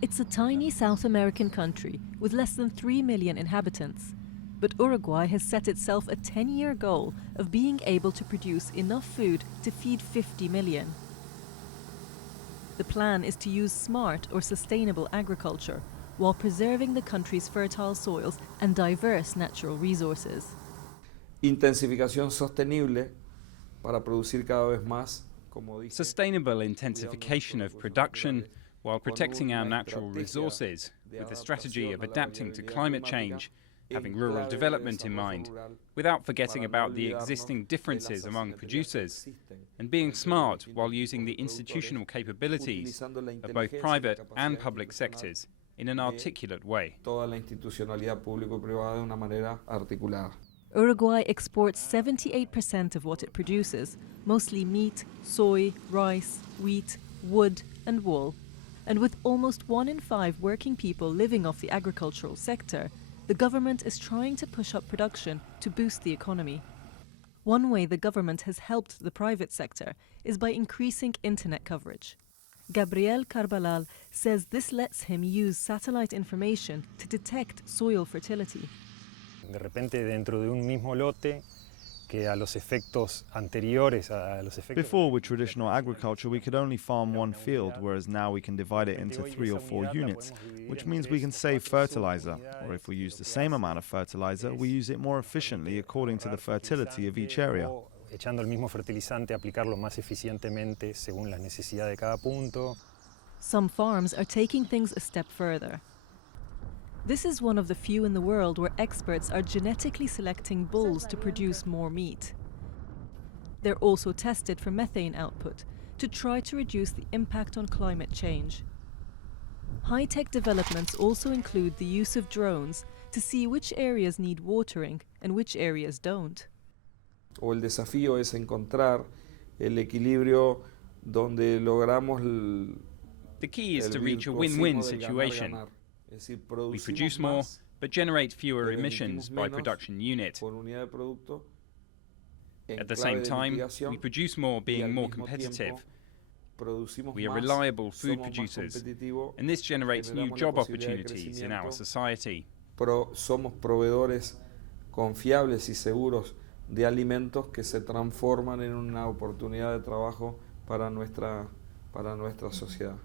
It's a tiny South American country with less than 3 million inhabitants. But Uruguay has set itself a 10-year goal of being able to produce enough food to feed 50 million. The plan is to use smart or sustainable agriculture while preserving the country's fertile soils and diverse natural resources. Intensificación sostenible para producir cada vez más, como dije. Sustainable intensification of production while protecting our natural resources, with the strategy of adapting to climate change, having rural development in mind, without forgetting about the existing differences among producers, and being smart while using the institutional capabilities of both private and public sectors in an articulate way. Toda la institucionalidad público-privada de una manera articulada. Uruguay exports 78% of what it produces, mostly meat, soy, rice, wheat, wood and wool. And with almost 1 in 5 working people living off the agricultural sector, the government is trying to push up production to boost the economy. One way the government has helped the private sector is by increasing internet coverage. Gabriel Carballal says this lets him use satellite information to detect soil fertility. De repente dentro de un mismo lote que a los efectos anteriores a los efectos. Before, with traditional agriculture, we could only farm one field, whereas now we can divide it into 3 or 4 units, which means we can save fertilizer, or if we use the same amount of fertilizer, we use it more efficiently according to the fertility of each area. Echando el mismo fertilizante, aplicarlo más eficientemente según las necesidades de cada punto. Some farms are taking things a step further. This is one of the few in the world where experts are genetically selecting bulls to produce more meat. They're also tested for methane output to try to reduce the impact on climate change. High-tech developments also include the use of drones to see which areas need watering and which areas don't. O el desafío es encontrar el equilibrio donde logramos The key is to reach a win-win situation. We produce more, but generate fewer emissions by production unit. At the same time, we produce more being more competitive. We are reliable food producers, and this generates new job opportunities in our society. Somos proveedores confiables y seguros de alimentos que se transforman en una oportunidad de trabajo para nuestra sociedad.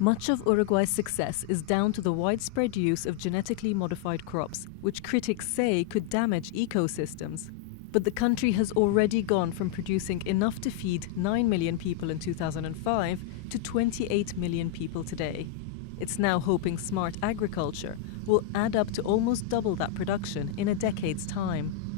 Much of Uruguay's success is down to the widespread use of genetically modified crops, which critics say could damage ecosystems. But the country has already gone from producing enough to feed 9 million people in 2005 to 28 million people today. It's now hoping smart agriculture will add up to almost double that production in a decade's time.